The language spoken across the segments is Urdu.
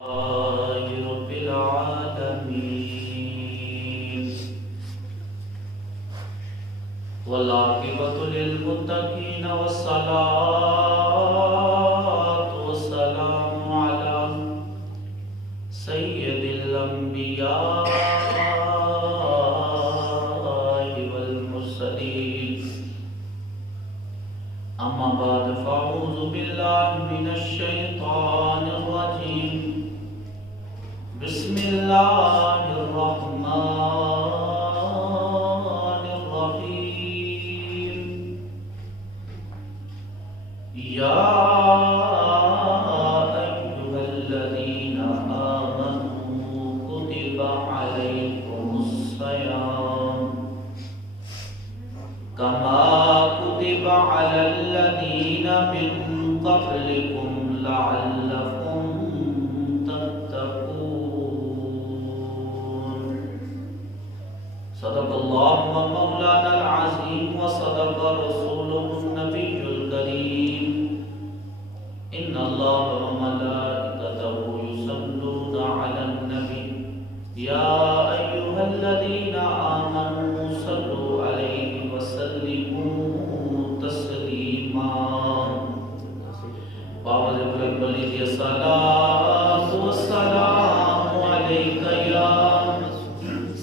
رب العالمين والعاقبة للمتقين والصلاة والسلام على سيد الأنبياء والمرسلين أما بعد فأعوذ بالله من الشيطان الرجيم بسم الله الرحمن الرحيم يا أيها الذين آمنوا كتب عليكم الصيام كما كتب على الذين من قبلكم لعلكم تتقون صدق الله مولانا العظيم وصدق رسوله النبي الكريم إن الله وملائكته يصلون على النبي يا أيها الذين آمنوا صلوا عليه وسلموا تسليما بابا بلدي الصلاة والسلام عليك يا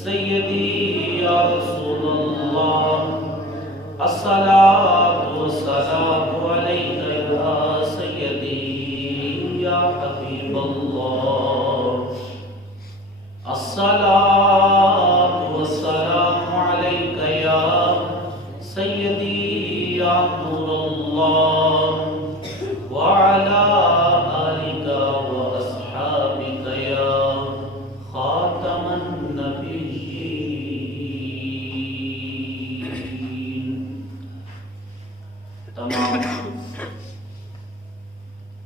سيدي يا رسول الله الصلاة والسلام عليك يا سيدي يا حبيب الله الصلاة والسلام عليك يا سيدي يا نور الله وعلى آلك وأصحابك يا خاتم النبيين تمام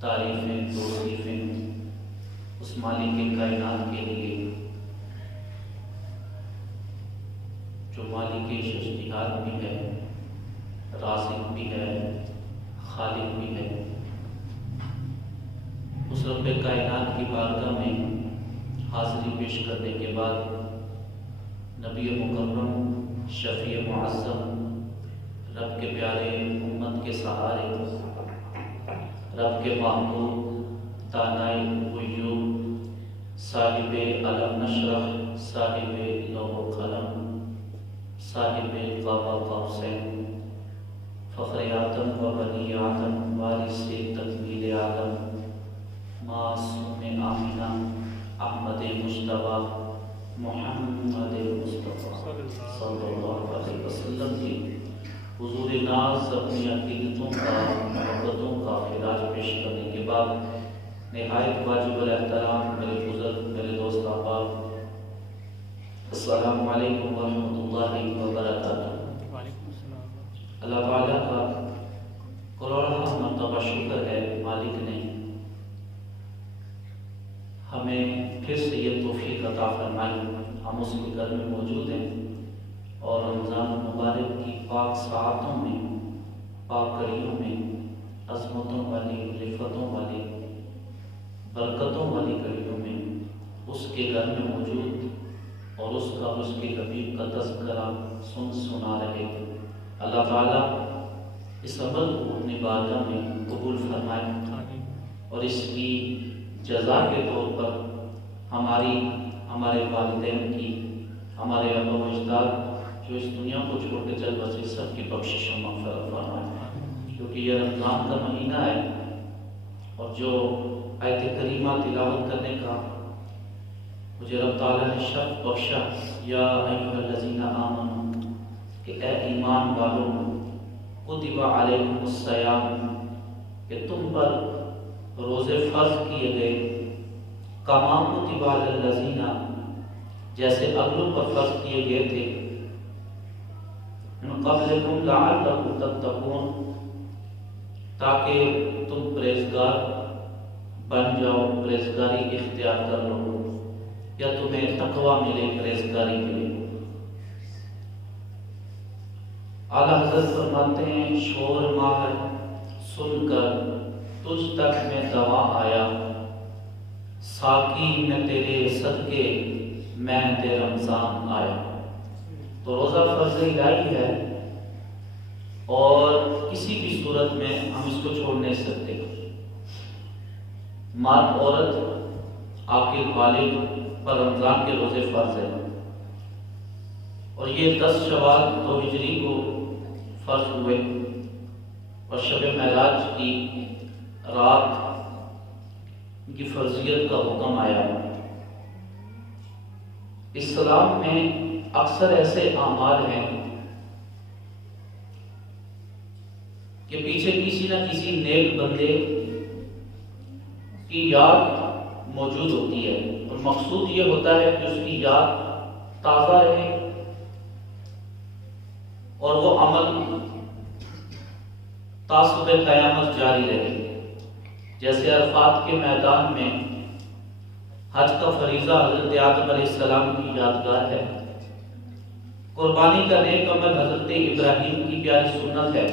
تعریفیں توصیفیں اس مالک کائنات کے لیے جو مالک اشتہار بھی ہے، رازق بھی ہے، خالق بھی ہے۔ اس رب کائنات کی بارگاہ میں حاضری پیش کرنے کے بعد نبی مکرم شفیع معظم رب کے پیارے امت کے سہارے، رب کے محبوب دانائے غیوب صاحب علم نشرح، صاحب لوح و قلم، صاحب قاب قوسین، فخر آدم و بنی آدم، وارث تکمیل عالم، معصوم آمینہ احمد مجتبیٰ محمد مصطفیٰ صلی اللہ علیہ وسلم کی حضور ناز اپنی عقیدتوں کا، محبتوں کا خراج پیش کرنے کے بعد نہایت واجب الاحترام میرے بزرگ، میرے دوست احباب، السلام علیکم ورحمۃ اللہ وبرکاتہ۔ اللہ تعالیٰ کا کروڑہ مرتبہ شکر ہے، مالک نے ہمیں پھر سے یہ توفیق عطا فرمائی، ہم اس کے گھر میں موجود ہیں اور رمضان مبارک کی پاک ساعتوں میں، پاک گھڑیوں میں، عظمتوں والی، رفتوں والی، برکتوں والی گھڑیوں میں اس کے گھر میں موجود اور اس کا، اس کے حبیب کا تذکرہ سنا رہے۔ اللہ تعالیٰ اس عمل کو اپنی بارگاہ میں قبول فرمائے اور اس کی جزا کے طور پر ہمارے والدین کی، ہمارے آبا و اجداد جو اس دنیا کو چھوڑ کے چل بسے، سب کی بخشش و مغفرت فرمائے، کیونکہ یہ رمضان کا مہینہ ہے اور جو آیت کریمہ تلاوت کرنے کا مجھے رب تعالیٰ نے شرف بخشا، یا ایھا الذین آمنوا، کہ اے ایمان والوں، کتب علیکم الصیام، کہ تم پر روزے فرض کیے گئے، کما کتب علی الذین، جیسے اگلوں پر فرض کیے گئے تھے، من قبلکم لعلکم تتقون، تاکہ تم پرہیزگار بن جاؤ، پرہیزگاری اختیار کر لو، یا تمہیں تقوی ملے، پرہیزگاری ملے۔ اعلیٰ حضرت فرماتے ہیں شور ماہر سن کر تجھ تک میں دوا آیا، ساقی میں تیرے صدقے میں دے رمضان آیا۔ تو روزہ فرض الہی ہے اور کسی بھی صورت میں ہم اس کو چھوڑ نہیں سکتے۔ مرد عورت عاقل بالغ پر رمضان کے روزے فرض ہیں، اور یہ 10 شوال 2 ہجری کو فرض ہوئے اور شب معراج کی رات کی فرضیت کا حکم آیا۔ اسلام میں اکثر ایسے اعمال ہیں کہ پیچھے کسی نہ کسی نیک بندے کی یاد موجود ہوتی ہے، اور مقصود یہ ہوتا ہے کہ اس کی یاد تازہ رہے اور وہ عمل تعصب قیامت جاری رہے۔ جیسے عرفات کے میدان میں حج کا فریضہ حضرت آدم علیہ السلام کی یادگار ہے، قربانی کا نیک عمل حضرت ابراہیم کی پیاری سنت ہے،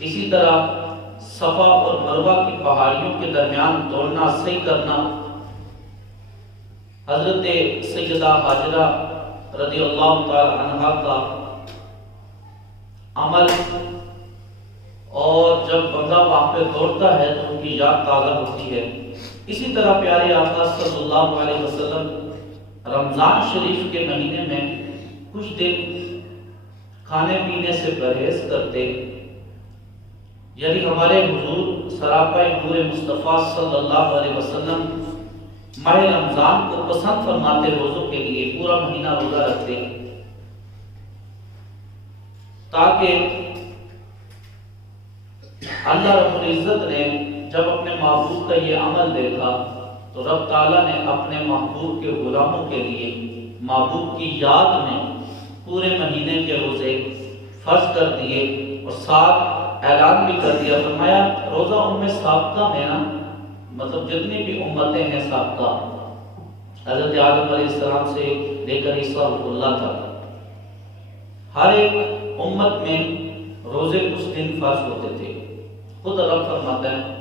اسی طرح صفا اور مروہ کی پہاڑیوں کے درمیان دوڑنا صحیح کرنا حضرت سیدہ حاجرہ رضی اللہ تعالی عنہا کا عمل، اور جب بندہ وہاں پہ دوڑتا ہے تو ان کی یاد تازہ ہوتی ہے۔ اسی طرح پیارے آقا صلی اللہ علیہ وسلم رمضان شریف کے مہینے میں کچھ دن کھانے پینے سے پرہیز کرتے، یعنی ہمارے حضور سراپا نور مصطفیٰ صلی اللہ علیہ وسلم ماہ رمضان کو پسند فرماتے، روزوں کے لیے پورا مہینہ روزہ رکھتے، تاکہ اللہ رب العزت نے جب اپنے محبوب کا یہ عمل دیکھا تو رب تعالیٰ نے اپنے محبوب کے غلاموں کے لیے محبوب کی یاد میں پورے مہینے کے روزے فرض کر دیے، اور ساتھ اعلان بھی کر دیا، فرمایا روزہ سابقہ میں نا، مطلب جتنی بھی امتیں ہیں سابقہ، حضرت آدم علیہ السلام سے لے کر عیسیٰ روح اللہ تک، ہر ایک امت میں روزے کچھ دن فرض ہوتے تھے۔ خود رب فرماتا ہے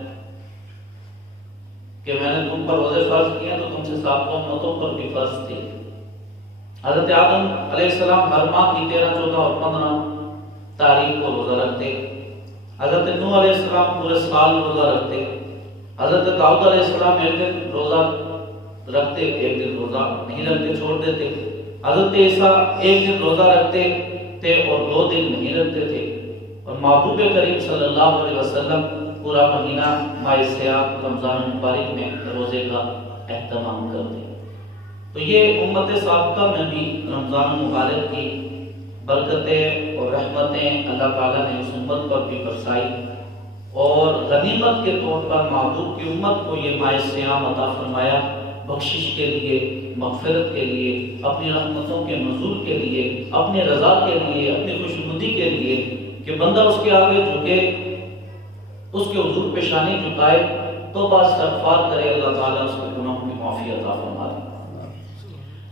کہ میں نے تم پر روزے فرض کیے تو تم سے سابقہ امتوں پر بھی فرض تھے۔ حضرت آدم علیہ السلام ہر ماہ کی 13، 14 اور 15 تاریخ کو روزہ رکھتے، حضرت نوح علیہ السلام پورے سال روزہ رکھتے، حضرت داؤد علیہ السلام ایک دن روزہ رکھتے، ایک دن روزہ نہیں رکھتے، چھوڑ دیتے، حضرت عیسیٰ ایک دن روزہ رکھتے تھے اور 2 دن نہیں رکھتے تھے، اور محبوب کریم صلی اللہ علیہ وسلم پورا مہینہ ماہ سیاق رمضان المبارک میں روزے کا اہتمام کرتے۔ تو یہ امت سابقہ میں بھی رمضان المبارک کی برکتیں اور رحمتیں اللہ تعالیٰ نے اس امت پر بھی برسائی، اور غنیمت کے طور پر محبوب کی امت کو یہ ماہ سیام عطا فرمایا، بخشش کے لیے، مغفرت کے لیے، اپنی رحمتوں کے نزول کے لیے، اپنی رضا کے لیے، اپنی خوشنودی کے لیے، کہ بندہ اس کے آگے جھکے، اس کے حضور پیشانی جھکائے، توبہ استغفار کرے، اللہ تعالیٰ اس کے گناہوں کی معافی عطا فرما دے۔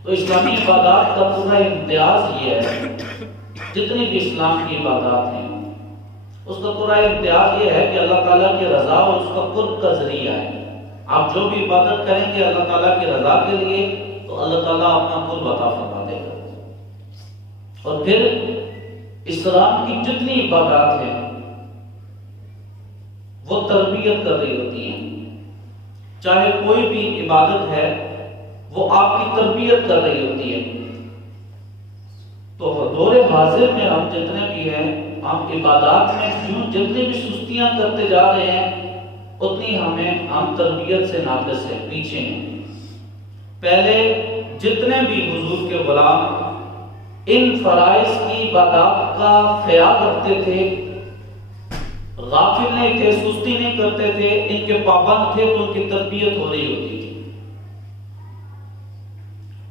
تو اسلامی عبادات کا پورا امتیاز یہ ہے، جتنی بھی اسلام کی عبادات ہیں اس کا پورا امتیاز یہ ہے کہ اللہ تعالیٰ کی رضا اور اس کا قرب کا ذریعہ ہے۔ آپ جو بھی عبادت کریں گے اللہ تعالیٰ کی رضا کے لیے تو اللہ تعالیٰ اپنا قرب عطا فرما دے گا۔ اور پھر اسلام کی جتنی عبادات ہیں وہ تربیت کر رہی ہوتی ہیں، چاہے کوئی بھی عبادت ہے وہ آپ کی تربیت کر رہی ہوتی ہے۔ تو دور حاضر میں ہم جتنے بھی ہیں، ہم عبادات میں جتنی بھی سستیاں کرتے جا رہے ہیں اتنی ہم تربیت سے ناقص ہیں، پیچھے ہیں۔ پہلے جتنے بھی حضور کے غلام ان فرائض کی عبادات کا خیال رکھتے تھے، غافل نہیں تھے، سستی نہیں کرتے تھے، ان کے پابند تھے تو ان کی تربیت ہو رہی ہوتی تھی،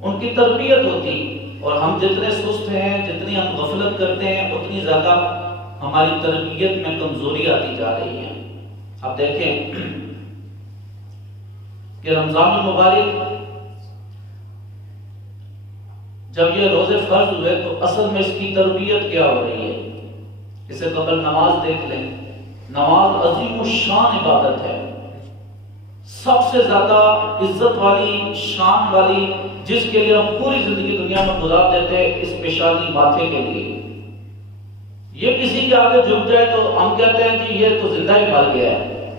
ان کی تربیت ہوتی۔ اور ہم جتنے سست ہیں، جتنی ہم غفلت کرتے ہیں، اتنی زیادہ ہماری تربیت میں کمزوری آتی جا رہی ہے۔ اب دیکھیں کہ رمضان المبارک جب یہ روزے فرض ہوئے تو اصل میں اس کی تربیت کیا ہو رہی ہے؟ اس سے قبل نماز دیکھ لیں، نماز عظیم الشان عبادت ہے، سب سے زیادہ عزت والی، شان والی، جس کے لیے ہم پوری زندگی دنیا میں گزار دیتے ہیں، اس پیشانی ماتھے کے لیے. یہ کسی کے آگے جھک جائے تو ہم کہتے ہیں جی یہ تو زندہ ہی مر گیا ہے.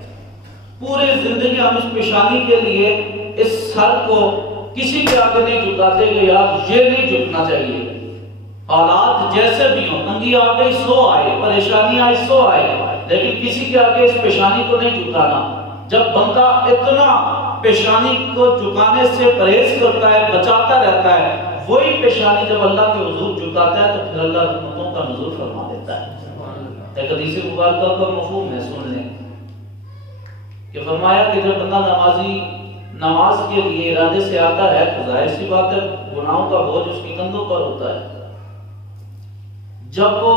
پوری زندگی ہم اس پیشانی کے لیے اس سر کو کسی کے آگے نہیں جھکاتے کہ یار یہ نہیں جھکنا چاہیے. حالات جیسے بھی ہوں، تنگی آ گئی سو آئے، پریشانی آئی سو آئے، لیکن کسی کے آگے اس پیشانی کو نہیں جھکانا. جب بندہ اتنا پیشانی کو جھکانے سے پرہیز کرتا ہے، بچاتا رہتا ہے، وہی پیشانی جب اللہ کے حضور جھکاتا ہے تو پھر اللہ رحمتوں کا نزول فرما دیتا ہے. ایک حدیث مبارکہ کا مفہوم ہے، سن لیں کہ فرمایا کہ جب بندہ نمازی نماز کے لیے ارادے سے آتا ہے تو ظاہر سی بات ہے گناہوں کا بوجھ اس کی کندھوں پر ہوتا ہے. جب وہ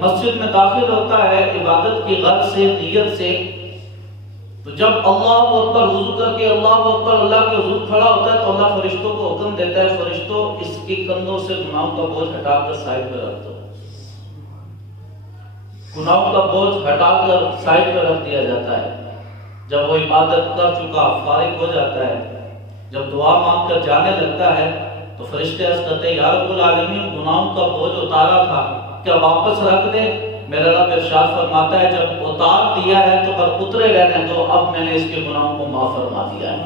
مسجد میں داخل ہوتا ہے عبادت کی غرض سے، نیت سے، تو جب اللہ اکبر وضو کر کے اللہ اکبر اللہ کے حضور کھڑا ہوتا ہے تو اللہ فرشتوں کو حکم دیتا ہے، فرشتوں اس کی کندھوں سے گناہوں کا بوجھ ہٹا کر سائڈ پہ رکھ دو. گناہوں کا بوجھ ہٹا کر سائڈ پہ رکھ دیا جاتا ہے. جب وہ عبادت کر چکا فارغ ہو جاتا ہے، جب دعا مانگ کر جانے لگتا ہے تو فرشتے عرض کرتے ہیں یا رب العالمین گناہوں کا بوجھ اتارا تھا، کیا واپس رکھ دے؟ میرا رب ارشاد فرماتا ہے جب اتار دیا ہے تو پر اترے رہنے دو، اب میں نے اس کے گناہوں کو معاف فرما دیا ہے.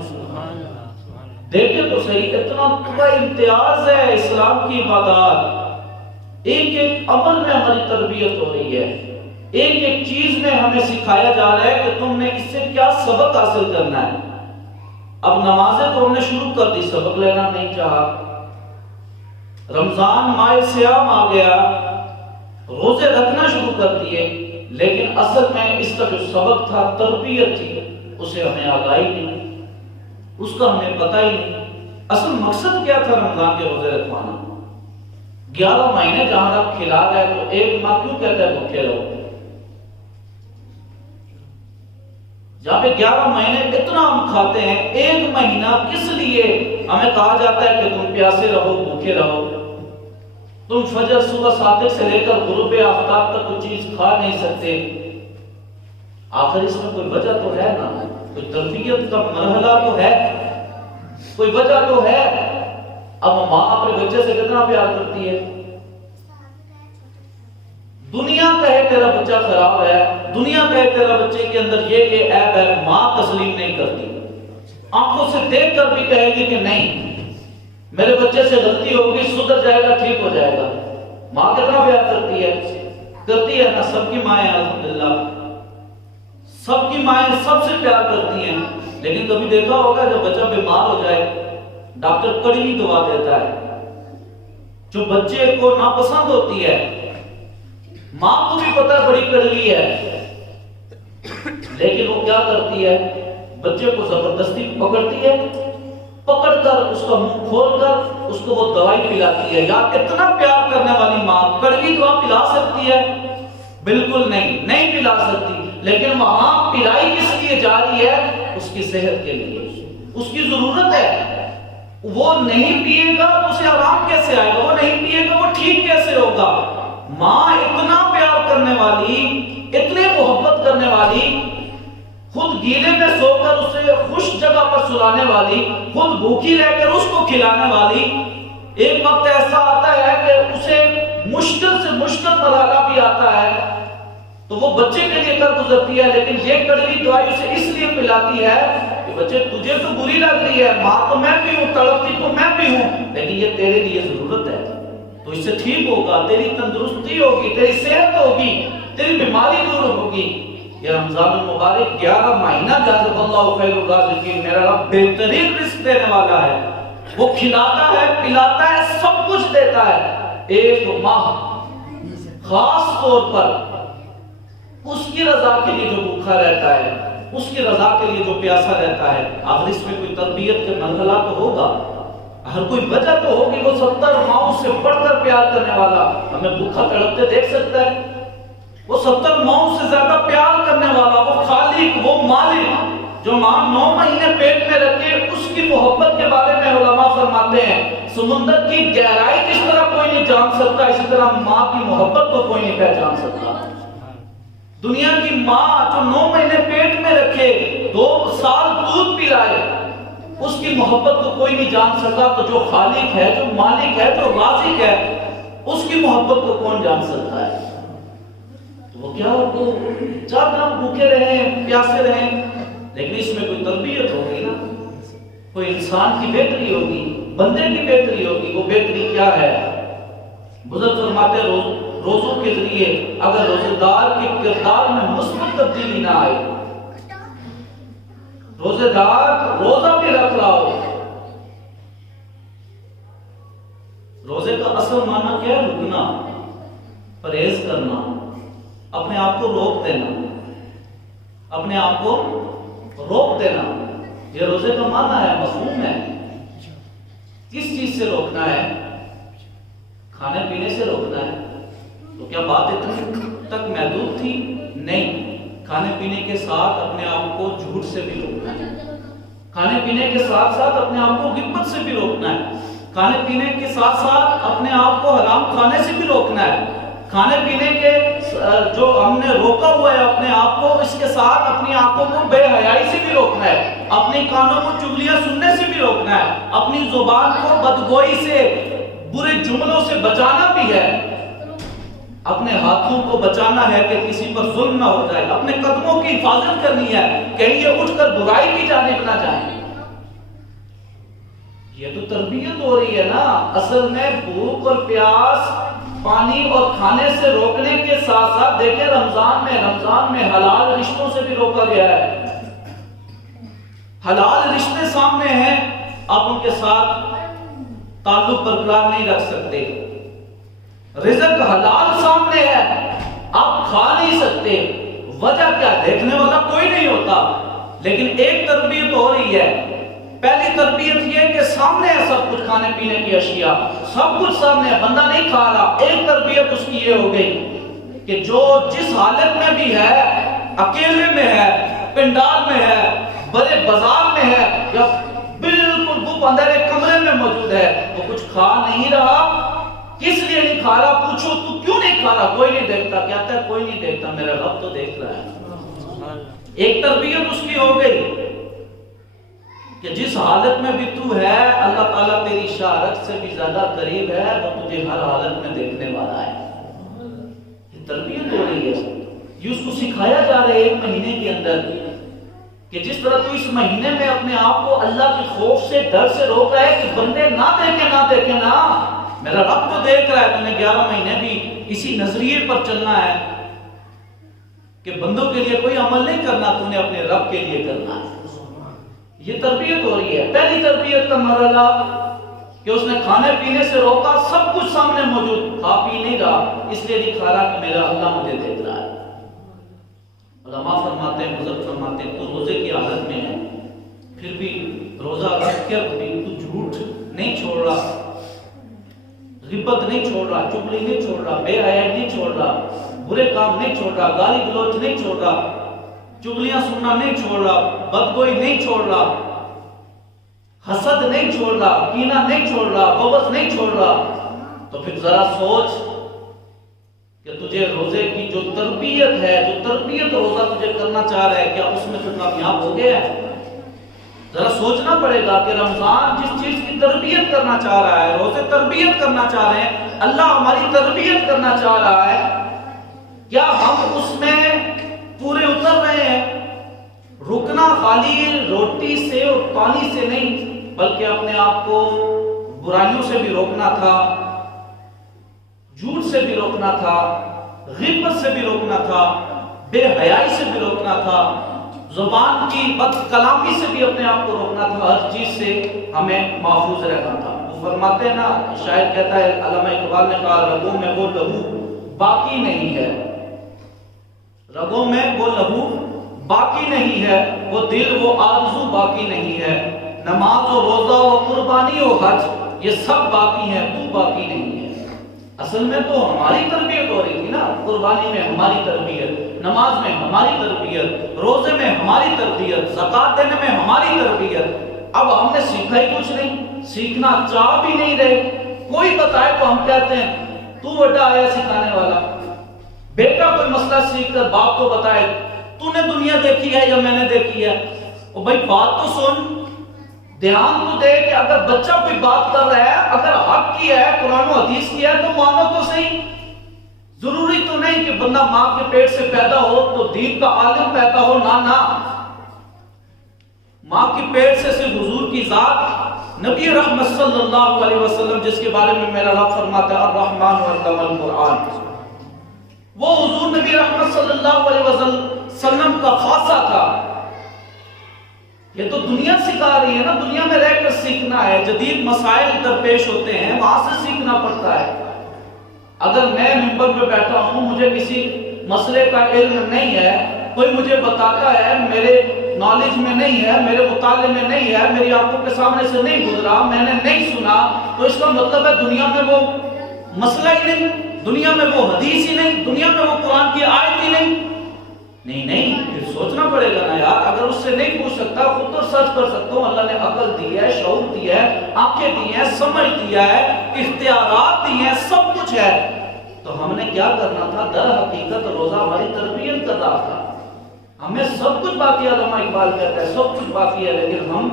دیکھیں تو صحیح، اتنا بڑا امتیاز ہے اسلام کی عبادات. ایک ایک عمل میں ہماری تربیت ہو رہی ہے، ایک ایک چیز میں ہمیں سکھایا جا رہا ہے کہ تم نے اس سے کیا سبق حاصل کرنا ہے. اب نمازیں تو ہم نے شروع کر دی، سبق لینا نہیں چاہا. رمضان ماہ صیام آ گیا، روزے رکھنا شروع کر دیے، لیکن اصل میں اس کا جو سبق تھا، تربیت تھی، اسے ہمیں آگاہی نہیں، اس کا ہمیں پتہ ہی نہیں. اصل مقصد کیا تھا رمضان کے روزے رکھوانا؟ 11 مہینے جہاں آپ کھلا رہے تو ایک ماہ کیوں کہتا ہے بھوکے رہو؟ جہاں پہ 11 مہینے اتنا ہم کھاتے ہیں، ایک مہینہ کس لیے ہمیں کہا جاتا ہے کہ تم پیاسے رہو، بھوکے رہو، تم فجر صبح صادق سے لے کر غروب آفتاب تک کوئی چیز کھا نہیں سکتے؟ آخر اس میں کوئی وجہ تو ہے نا، کوئی تربیت کا مرحلہ تو ہے، کوئی وجہ تو ہے. اب ماں اپنے بچے سے کتنا پیار کرتی ہے. دنیا کہے تیرا بچہ خراب ہے، دنیا کہے تیرا بچے کے اندر یہ عیب ہے، ماں تسلیم نہیں کرتی. آنکھوں سے دیکھ کر بھی کہے گی کہ نہیں میرے بچے سے غلطی ہوگی، سدھر جائے گا، ٹھیک ہو جائے گا. ماں کتنا پیار کرتی ہے نا. سب کی مائیں الحمدللہ، سب کی مائیں سب سے پیار کرتی ہیں، لیکن کبھی دیکھا ہوگا جب بچہ بیمار ہو جائے ڈاکٹر کڑوی دوا دیتا ہے جو بچے کو ناپسند ہوتی ہے. ماں کو بھی پتہ بڑی کڑوی ہے، لیکن وہ کیا کرتی ہے؟ بچے کو زبردستی پکڑتی ہے، پکڑ کر اس کا منہ کھول کر اس کو وہ دوائی پلاتی ہے. یا اتنا پیار کرنے والی ماں کڑوی دوا پلا سکتی ہے؟ بالکل نہیں پلا سکتی. لیکن وہاں پلائی کس لیے جا رہی ہے؟ اس کی صحت کے لیے، اس کی ضرورت ہے. وہ نہیں پیے گا تو اسے آرام کیسے آئے گا؟ وہ نہیں پیے گا وہ ٹھیک کیسے ہوگا؟ ماں اتنا پیار کرنے والی، اتنے محبت کرنے والی، خود گیلے میں سو کر اسے خوش جگہ پر سلانے والی، خود بھوکی رہ کر اس کو کھلانے والی. ایک وقت ایسا آتا ہے کہ اسے مشکل سے مشکل مرحلہ بھی آتا ہے تو وہ بچے کے لیے کر گزرتی ہے، لیکن یہ کڑوی دوائی اسے اس لیے پلاتی ہے کہ بچے تجھے تو بری لگ رہی ہے، ماں تو میں بھی ہوں، تڑپتی تو میں بھی ہوں، لیکن یہ تیرے لیے ضرورت ہے تو اس سے ٹھیک ہوگا، تیری تندرستی ہوگی، تیری صحت ہوگی، تیری بیماری دور ہوگی. یہ رمضان المبارک 11 مہینہ جازب اللہ خیر الرازقین، میرا رب بہترین رزق دینے والا ہے. وہ کھلاتا ہے، پلاتا ہے، سب کچھ دیتا ہے. ایک ماہ خاص طور پر اس کی رضا کے لیے جو بھوکا رہتا ہے، اس کی رضا کے لیے جو پیاسا رہتا ہے، آخر اس میں کوئی تربیت کے مرحلہ تو ہوگا، ہر کوئی وجہ تو ہوگی. وہ 70 ماؤں سے بڑھ کر پیار کرنے والا ہمیں بھوکا تڑپتے دیکھ سکتا ہے؟ وہ 70 ماؤں سے زیادہ پیار کرنے والا، وہ خالق، وہ مالک جو ماں 9 مہینے پیٹ میں رکھے، اس کی محبت کے بارے میں علماء فرماتے ہیں سمندر کی گہرائی جس طرح کوئی نہیں جان سکتا، اسی طرح ماں کی محبت کو کوئی نہیں پہچان سکتا. دنیا کی ماں جو 9 مہینے پیٹ میں رکھے، 2 سال دودھ پلا آئے، اس کی محبت کو کوئی نہیں جان سکتا، تو جو خالق ہے، جو مالک ہے، جو رازق ہے، اس کی محبت کو کون جان سکتا ہے؟ تو وہ کیا ہو، چاہتے ہم بھوکے رہیں، پیاسے رہیں، لیکن اس میں کوئی تربیت ہوگی نا، کوئی انسان کی بہتری ہوگی، بندے کی بہتری ہوگی۔ وہ بہتری کیا ہے؟ بزرگ فرماتے ہیں روزوں کے ذریعے اگر روزہ دار کے کردار میں مثبت تبدیلی نہ آئے، روزہ دار روزہ بھی رکھ رہا ہو، روزے کا اصل معنی کیا ہے؟ رکنا، پرہیز کرنا، اپنے آپ کو روک دینا، اپنے آپ کو روک دینا، یہ روزے کا معنی ہے، مفہوم ہے۔ کس چیز سے روکنا ہے؟ کھانے پینے سے روکنا ہے۔ تو کیا بات اتنی تک محدود تھی؟ نہیں، کھانے پینے کے ساتھ اپنے آپ کو جھوٹ سے بھی روکنا ہے، کھانے پینے کے ساتھ ساتھ اپنے آپ کو غیبت سے بھی روکنا ہے، کھانے پینے کے ساتھ ساتھ اپنے آپ کو حرام کھانے سے بھی روکنا ہے، کھانے پینے کے جو ہم نے روکا ہوا ہے اپنے آپ کو، اس کے ساتھ اپنی آنکھوں کو بے حیائی سے بھی روکنا ہے، اپنی کانوں کو چغلیاں سننے سے بھی روکنا ہے، اپنی زبان کو بدگوئی سے، برے جملوں سے بچانا بھی ہے، اپنے ہاتھوں کو بچانا ہے کہ کسی پر ظلم نہ ہو جائے، اپنے قدموں کی حفاظت کرنی ہے، کہیں یہ اٹھ کر برائی کی جانب نہ جائیں۔ یہ تو تربیت ہو رہی ہے نا۔ اصل میں بھوک اور پیاس پانی اور کھانے سے روکنے کے ساتھ ساتھ دیکھیں رمضان میں حلال رشتوں سے بھی روکا گیا ہے۔ حلال رشتے سامنے ہیں، آپ ان کے ساتھ تعلق برقرار نہیں رکھ سکتے۔ رزق حلال سامنے ہے، آپ کھا نہیں سکتے، وجہ کیا؟ دیکھنے والا کوئی نہیں ہوتا، لیکن ایک تربیت ہو رہی ہے۔ پہلی تربیت یہ کہ سامنے ہے سب کچھ، کھانے پینے کی اشیاء سب کچھ سامنے ہے، بندہ نہیں کھا رہا۔ ایک تربیت اس کی یہ ہو گئی کہ جو جس حالت میں بھی ہے، اکیلے میں ہے، پنڈال میں ہے، بڑے بازار میں ہے، یا بالکل گپ اندھیرے کمرے میں موجود ہے، وہ کچھ کھا نہیں رہا۔ کس لیے نہیں کھا رہا؟ پوچھو تو کیوں نہیں کھا رہا؟ کوئی نہیں دیکھتا۔ کہتا ہے کوئی نہیں دیکھتا، میرا رب تو دیکھ رہا ہے۔ ایک تربیت اس کی ہو گئی کہ جس حالت میں بھی تو ہے، اللہ تعالیٰ تیری شارت سے بھی زیادہ قریب ہے، وہ تجھے ہر حالت میں دیکھنے والا ہے۔ یہ تربیت ہو رہی ہے، یہ اس کو سکھایا جا رہا ہے ایک مہینے کے اندر کہ جس طرح تو اس مہینے میں اپنے آپ کو اللہ کے خوف سے، ڈر سے روک رہا ہے کہ بندے نہ دیکھیں نا، میرا رب تو دیکھ رہا ہے۔ تو نے 11 مہینے بھی اسی نظریے پر چلنا ہے کہ بندوں کے لیے کوئی عمل نہیں کرنا، تو نے اپنے رب کے لیے کرنا ہے۔ یہ تربیت ہو رہی ہے۔ پہلی تربیت کا مرحلہ کہ اس نے کھانے پینے سے روکا، سب کچھ سامنے موجود، کھا پی نہیں رہا، اس لیے نہیں کھا رہا کہ میرا اللہ مجھے دیکھ رہا ہے۔ علماء فرماتے ہیں، بزرگ فرماتے ہیں، تو روزے کی حالت میں ہے، پھر بھی روزہ رکھ کر بھی تو جھوٹ نہیں چھوڑ رہا، غیبت نہیں چھوڑ رہا، چغلی نہیں چھوڑ رہا، بے حیائی نہیں چھوڑ رہا، برے کام نہیں چھوڑ رہا، گالی گلوچ نہیں چھوڑ رہا، چغلیاں سننا نہیں چھوڑ رہا، بدگوئی نہیں چھوڑ رہا، حسد نہیں چھوڑ رہا، کینہ نہیں چھوڑ رہا، بغض نہیں چھوڑ رہا، تو پھر ذرا سوچ کہ تجھے روزے کی جو تربیت ہے، جو تربیت روزہ تجھے کرنا چاہ رہا ہے، کیا اس میں تو کامیاب ہو گیا ہے؟ ذرا سوچنا پڑے گا کہ رمضان جس چیز کی تربیت کرنا چاہ رہا ہے، روزے تربیت کرنا چاہ رہے ہیں، اللہ ہماری تربیت کرنا چاہ رہا ہے، کیا ہم اس میں پورے اتر رہے ہیں؟ رکنا خالی روٹی سے اور پانی سے نہیں، بلکہ اپنے آپ کو برائیوں سے بھی روکنا تھا، جھوٹ سے بھی روکنا تھا، غیبت سے بھی روکنا تھا، بے حیائی سے بھی روکنا تھا، زبان کی بد کلامی سے بھی اپنے آپ کو روکنا تھا، ہر چیز سے ہمیں محفوظ رہنا تھا۔ وہ فرماتے ہیں نا، شاعر کہتا ہے، علامہ اقبال نے کہا، رگوں میں وہ لہو باقی نہیں ہے، رگوں میں وہ لہو باقی نہیں ہے، وہ دل وہ آرزو باقی نہیں ہے، نماز و روزہ و قربانی و حج یہ سب باقی ہیں، تو باقی نہیں ہے۔ اصل میں تو ہماری تربیت ہو رہی تھی نا، قربانی میں ہماری تربیت، نماز میں ہماری تربیت، روزے میں ہماری تربیت، زکوٰۃ دینے میں ہماری تربیت۔ اب ہم نے سیکھا ہی کچھ نہیں، سیکھنا چاہ بھی نہیں رہے، کوئی بتائے تو ہم کہتے ہیں تو بڑا آیا سکھانے والا۔ بیٹا کوئی مسئلہ سیکھ کر باپ کو بتائے، تو نے دنیا دیکھی ہے یا میں نے دیکھی ہے، اور بھائی بات تو سن، دھیان تو دے کہ اگر بچہ کوئی بات کر رہا ہے، اگر حق کی ہے، قرآن و حدیث کی ہے، تو مانو تو صحیح۔ ضروری تو نہیں کہ بندہ ماں کے پیٹ سے پیدا ہو تو دین کا عالم پیدا ہو، نہ ماں کی پیٹ سے صرف حضور کی ذات، نبی رحمت صلی اللہ علیہ وسلم جس کے بارے میں میرا رب فرماتا ہے الرحمن علم القرآن، وہ حضور نبی رحمت صلی اللہ علیہ وسلم کا خاصہ تھا۔ یہ تو دنیا سکھا رہی ہے نا، دنیا میں رہ کر سیکھنا ہے، جدید مسائل درپیش ہوتے ہیں وہاں سے سیکھنا پڑتا ہے۔ اگر میں ممبر پہ بیٹھا ہوں، مجھے کسی مسئلے کا علم نہیں ہے، کوئی مجھے بتاتا ہے، میرے نالج میں نہیں ہے، میرے مطالعے میں نہیں ہے، میری آنکھوں کے سامنے سے نہیں گزرا، میں نے نہیں سنا، تو اس کا مطلب ہے دنیا میں وہ مسئلہ ہی نہیں، دنیا میں وہ حدیث ہی نہیں، دنیا میں وہ قرآن کی آیت ہی نہیں۔ نہیں، پھر سوچنا پڑے گا نا یار، اگر اس سے نہیں پوچھ سکتا، خود تو سرچ کر سکتا ہوں۔ اللہ نے عقل دی ہے، شعور دی ہے، آنکھیں دی ہیں، سمجھ دیا ہے، اختیارات دی ہیں، سب کچھ ہے، تو ہم نے کیا کرنا تھا؟ در حقیقت روزہ ہماری تربیت کر رہا تھا، ہمیں سب کچھ باقی ہے۔ علامہ اقبال کہتا ہے سب کچھ باقی ہے، لیکن ہم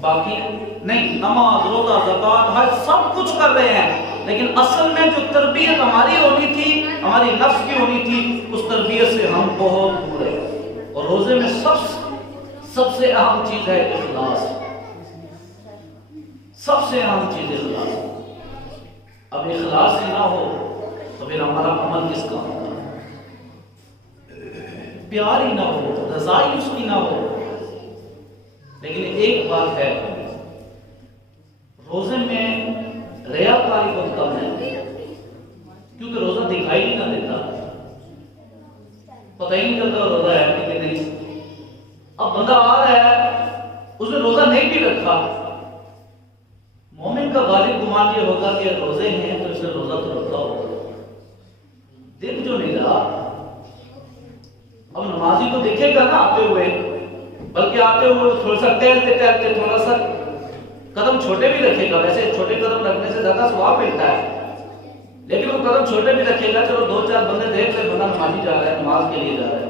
باقی نہیں۔ نماز، روزہ، زکوٰۃ، حج سب کچھ کر رہے ہیں، لیکن اصل میں جو تربیت ہماری ہونی تھی، ہماری نفس کی ہونی تھی، اس تربیت سے ہم بہت دور ہیں۔ اور روزے میں سب سے اہم چیز ہے اخلاص، سب سے اہم چیز اخلاص۔ اب اخلاص ہی نہ ہو تو پھر ہمارا عمل کس کا ہوگا؟ پیار ہی نہ ہو، رضا ہی اس کی نہ ہو۔ لیکن ایک بات ہے، روزے میں ریاکاری بہت کم ہے، کیونکہ روزہ دکھائی ہی نہ دیتا، پتہ ہی نہیں چلتا روزہ ہے کہ نہیں۔ اب بندہ آ رہا ہے، اس نے روزہ نہیں بھی رکھا، مومن کا غالب گمان یہ ہوگا کہ روزے ہیں تو اس نے روزہ تو رکھا ہوگا، دیکھ جو نہیں رہا۔ اب نمازی کو دیکھے گا نا آتے ہوئے، بلکہ آتے ہوئے تھوڑا سا ٹہلتے تھوڑا سا قدم چھوٹے بھی رکھے گا، ویسے چھوٹے قدم رکھنے سے زیادہ ثواب ملتا ہے، لیکن وہ قدم چھوٹے بھی رکھے گا، چلو 2-4 بندے دیکھ لے بندہ نمازی جا رہا ہے، نماز کے لیے جا رہا ہے،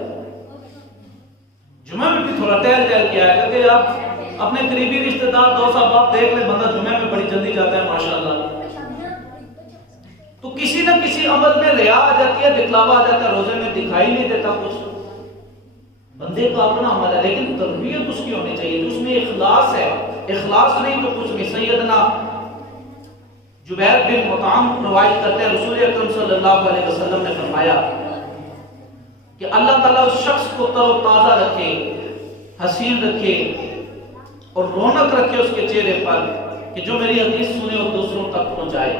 جمعہ میں بھی تھوڑا ٹہل کے آئے گا کہ آپ اپنے قریبی رشتہ دار دوست احباب دیکھ لے، بندہ جمعہ میں بڑی جلدی جاتا ہے ماشاءاللہ۔ تو کسی نہ کسی عمل میں ریا آ جاتی ہے، دکھلاوا آ جاتا ہے، روزے میں دکھائی نہیں دیتا کچھ، بندے کا اپنا عمل ہے، لیکن تربیت اس کی ہونی چاہیے، اس میں اخلاص ہے، اخلاص نہیں تو کچھ نہیں۔ سیدنا جبیر بن مطعم روایت کرتے ہیں، رسول اکرم صلی اللہ علیہ وسلم نے فرمایا کہ اللہ تعالیٰ اس شخص کو تر و تازہ رکھے، حسین رکھے اور رونق رکھے اس کے چہرے پر، کہ جو میری حدیث سنے اور دوسروں تک پہنچائے۔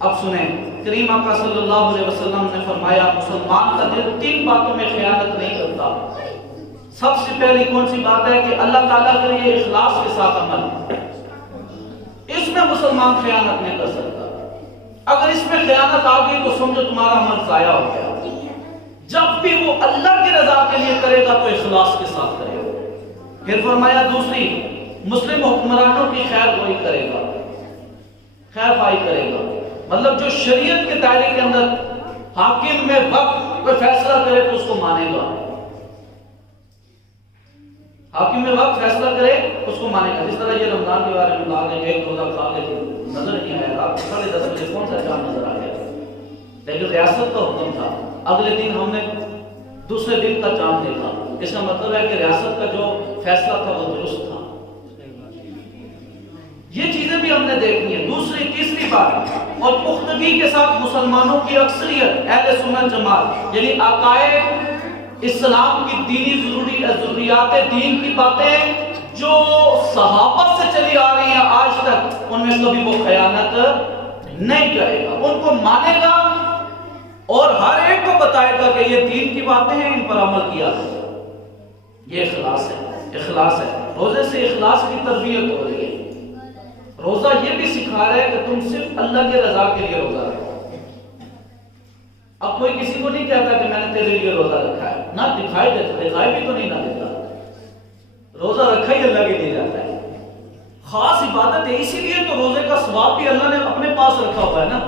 اب سنیں، کریم آقا صلی اللہ علیہ وسلم نے فرمایا مسلمان کا دل 3 باتوں میں خیانت نہیں کرتا۔ سب سے پہلی کون سی بات ہے کہ اللہ تعالیٰ کے لیے اخلاص کے ساتھ عمل، اس میں مسلمان خیانت نہیں کر سکتا۔ اگر اس میں خیانت آ گئی تو سمجھو تمہارا عمل ضائع ہو گیا۔ جب بھی وہ اللہ کی رضا کے لیے کرے گا تو اخلاص کے ساتھ کرے گا۔ پھر فرمایا دوسری، مسلم حکمرانوں کی خیر خواہی کرے گا، خیر خواہی کرے گا، مطلب جو شریعت کے دائرے کے اندر حاکم میں وقت کوئی فیصلہ کرے تو اس کو مانے گا، حاکم میں وقت فیصلہ کرے اس کو مانے گا۔ جس طرح یہ رمضان کے بارے میں کہا کہ ایک روزہ کھا کے نظر نہیں آیا، رات 10:30 بجے کون سا چاند نظر آ گیا، لیکن ریاست کا حکم تھا، اگلے دن ہم نے دوسرے دن کا چاند دیکھا، اس کا مطلب ہے کہ ریاست کا جو فیصلہ تھا وہ درست تھا۔ یہ چیزیں بھی ہم نے دیکھنی ہے۔ دوسری تیسری بات، اور پختگی کے ساتھ مسلمانوں کی اکثریت اہل سنت جماعت، یعنی عقائد اسلام کی دینی ضروریات دین کی باتیں جو صحابہ سے چلی آ رہی ہیں آج تک، ان میں کبھی وہ خیانت نہیں کرے گا، ان کو مانے گا اور ہر ایک کو بتائے گا کہ یہ دین کی باتیں ہیں، ان پر عمل کیا ہے۔ یہ اخلاص ہے، اخلاص ہے۔ روزے سے اخلاص کی تربیت ہو رہی ہے۔ روزہ یہ بھی سکھا رہا ہے کہ تم صرف اللہ کے رضا کے لیے روزہ رکھو۔ اب کوئی کسی کو نہیں کہتا کہ میں نے تیرے لیے روزہ رکھا ہے، نہ دکھائی دیتا، دکھائی بھی تو نہیں نہ دیتا، روزہ رکھا ہی اللہ کے لیے جاتا ہے، خاص عبادت ہے، اسی لیے تو روزے کا ثواب بھی اللہ نے اپنے پاس رکھا ہوا ہے نا۔